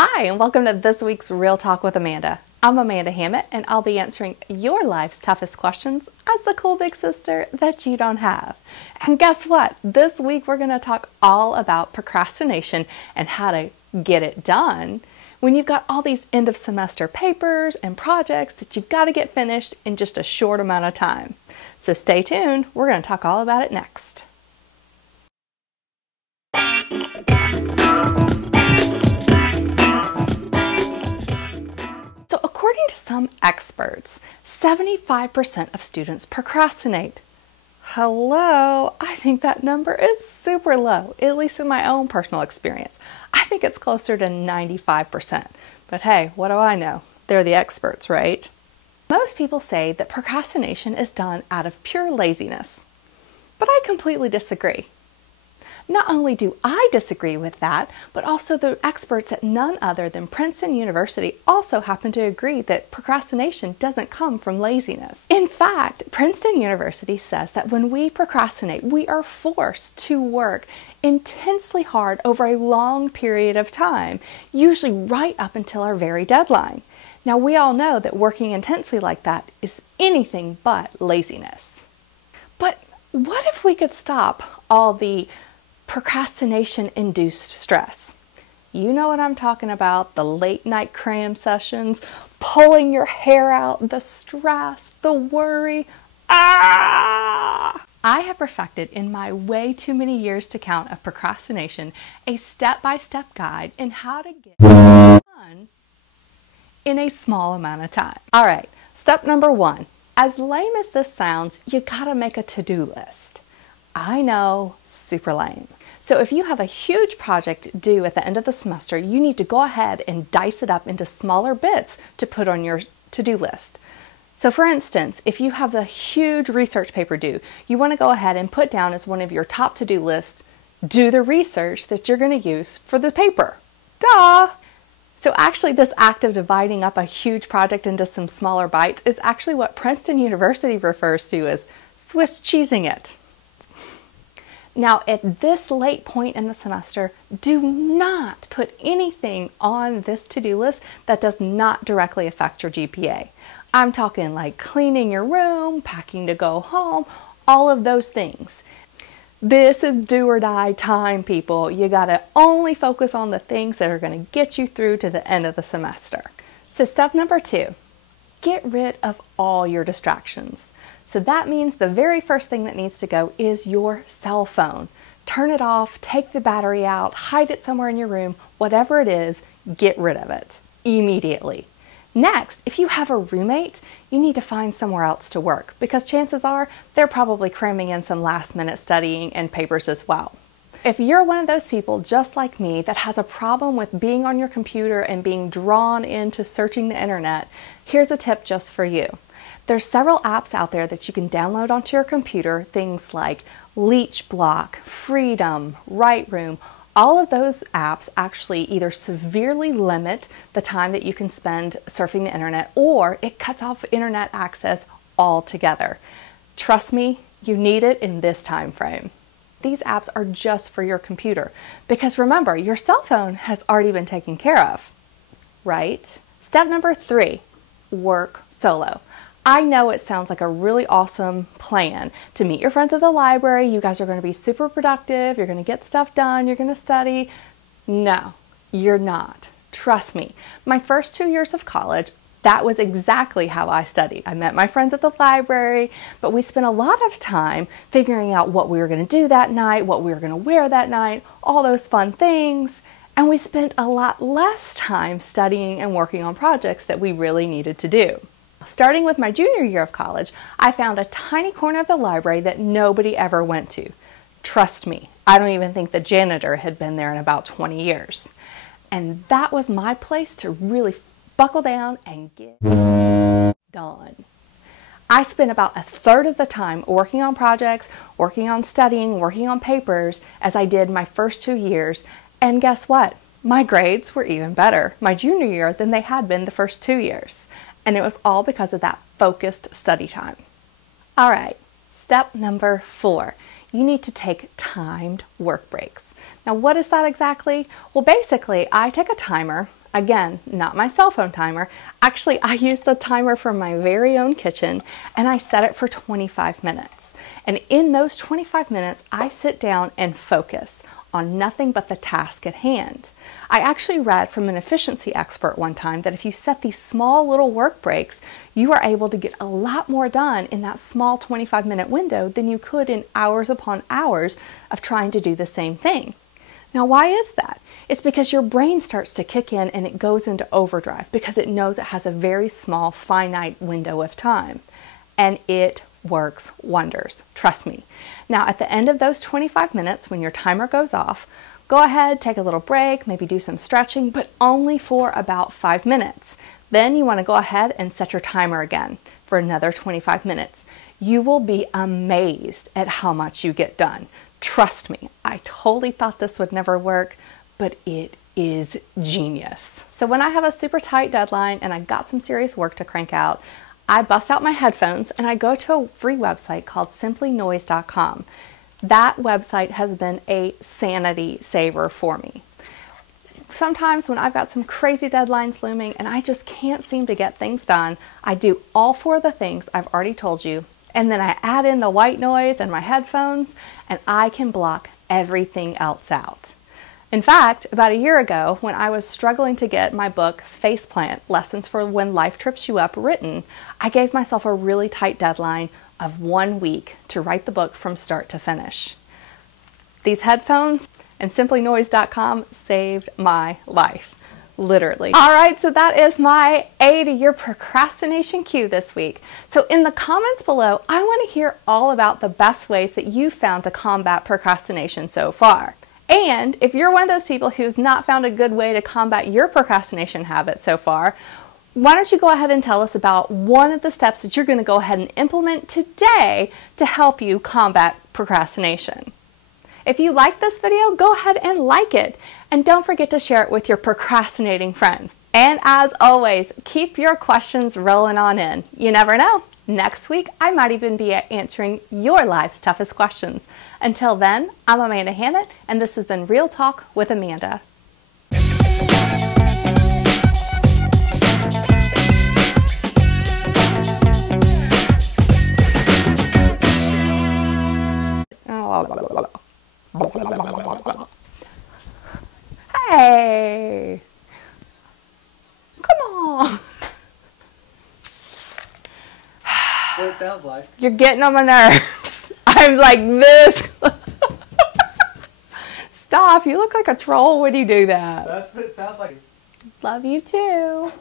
Hi, and welcome to this week's Real Talk with Amanda. I'm Amanda Hammett, and I'll be answering your life's toughest questions as the cool big sister that you don't have. And guess what? This week we're going to talk all about procrastination and how to get it done when you've got all these end of semester papers and projects that you've got to get finished in just a short amount of time. So stay tuned. We're going to talk all about it next. So according to some experts, 75% of students procrastinate. Hello, I think that number is super low, at least in my own personal experience. I think it's closer to 95%. But hey, what do I know? They're the experts, right? Most people say that procrastination is done out of pure laziness. But I completely disagree. Not only do I disagree with that, but also the experts at none other than Princeton University also happen to agree that procrastination doesn't come from laziness. In fact, Princeton University says that when we procrastinate, we are forced to work intensely hard over a long period of time, usually right up until our very deadline. Now, we all know that working intensely like that is anything but laziness. But what if we could stop all the procrastination-induced stress? You know what I'm talking about, the late night cram sessions, pulling your hair out, the stress, the worry. I have perfected in my way too many years to count of procrastination a step-by-step guide in how to get it done in a small amount of time. All right, step number one. As lame as this sounds, you gotta make a to-do list. I know, super lame. So if you have a huge project due at the end of the semester, you need to go ahead and dice it up into smaller bits to put on your to-do list. So for instance, if you have the huge research paper due, you want to go ahead and put down as one of your top to-do lists, do the research that you're going to use for the paper. Duh! So actually this act of dividing up a huge project into some smaller bites is actually what Princeton University refers to as Swiss cheesing it. Now, at this late point in the semester, do not put anything on this to-do list that does not directly affect your GPA. I'm talking like cleaning your room, packing to go home, all of those things. This is do or die time, people. You gotta only focus on the things that are gonna get you through to the end of the semester. So step number two, get rid of all your distractions. So that means the very first thing that needs to go is your cell phone. Turn it off, take the battery out, hide it somewhere in your room, whatever it is, get rid of it immediately. Next, if you have a roommate, you need to find somewhere else to work because chances are they're probably cramming in some last-minute studying and papers as well. If you're one of those people just like me that has a problem with being on your computer and being drawn into searching the internet, here's a tip just for you. There's several apps out there that you can download onto your computer, things like Leech Block, Freedom, Right Room. All of those apps actually either severely limit the time that you can spend surfing the internet or it cuts off internet access altogether. Trust me, you need it in this time frame. These apps are just for your computer because remember, your cell phone has already been taken care of, right? Step number three, work solo. I know it sounds like a really awesome plan to meet your friends at the library. You guys are going to be super productive. You're going to get stuff done. You're going to study. No, you're not. Trust me. My first 2 years of college, that was exactly how I studied. I met my friends at the library, but we spent a lot of time figuring out what we were going to do that night, what we were going to wear that night, all those fun things. And we spent a lot less time studying and working on projects that we really needed to do. Starting with my junior year of college, I found a tiny corner of the library that nobody ever went to. Trust me, I don't even think the janitor had been there in about 20 years. And that was my place to really buckle down and get done. I spent about a third of the time working on projects, working on studying, working on papers as I did my first 2 years. And guess what? My grades were even better my junior year than they had been the first 2 years. And it was all because of that focused study time. All right, step number 4. You need to take timed work breaks. Now, what is that exactly? Well, basically, I take a timer Again, not my cell phone timer. Actually, I use the timer from my very own kitchen, and I set it for 25 minutes. And in those 25 minutes, I sit down and focus on nothing but the task at hand. I actually read from an efficiency expert one time that if you set these small little work breaks, you are able to get a lot more done in that small 25-minute window than you could in hours upon hours of trying to do the same thing. Now, why is that? It's because your brain starts to kick in and it goes into overdrive because it knows it has a very small, finite window of time. And it works wonders, trust me. Now, at the end of those 25 minutes, when your timer goes off, go ahead, take a little break, maybe do some stretching, but only for about 5 minutes. Then you want to go ahead and set your timer again for another 25 minutes. You will be amazed at how much you get done. Trust me, I totally thought this would never work, but it is genius. So when I have a super tight deadline and I got some serious work to crank out, I bust out my headphones and I go to a free website called simplynoise.com. That website has been a sanity saver for me. Sometimes when I've got some crazy deadlines looming and I just can't seem to get things done, I do all 4 of the things I've already told you, and then I add in the white noise and my headphones, and I can block everything else out. In fact, about a year ago, when I was struggling to get my book, Faceplant, Lessons for When Life Trips You Up, written, I gave myself a really tight deadline of 1 week to write the book from start to finish. These headphones and simplynoise.com saved my life. Literally. All right, so that is my A to your procrastination cue this week. So in the comments below, I want to hear all about the best ways that you've found to combat procrastination so far. And if you're one of those people who's not found a good way to combat your procrastination habit so far, why don't you go ahead and tell us about one of the steps that you're going to go ahead and implement today to help you combat procrastination. If you like this video, go ahead and like it. And don't forget to share it with your procrastinating friends. And as always, keep your questions rolling on in. You never know. Next week, I might even be answering your life's toughest questions. Until then, I'm Amanda Hammett, and this has been Real Talk with Amanda. Hey, come on. What it sounds like. You're getting on my nerves. I'm like this. Stop, you look like a troll when you do that. That's what it sounds like. Love you too.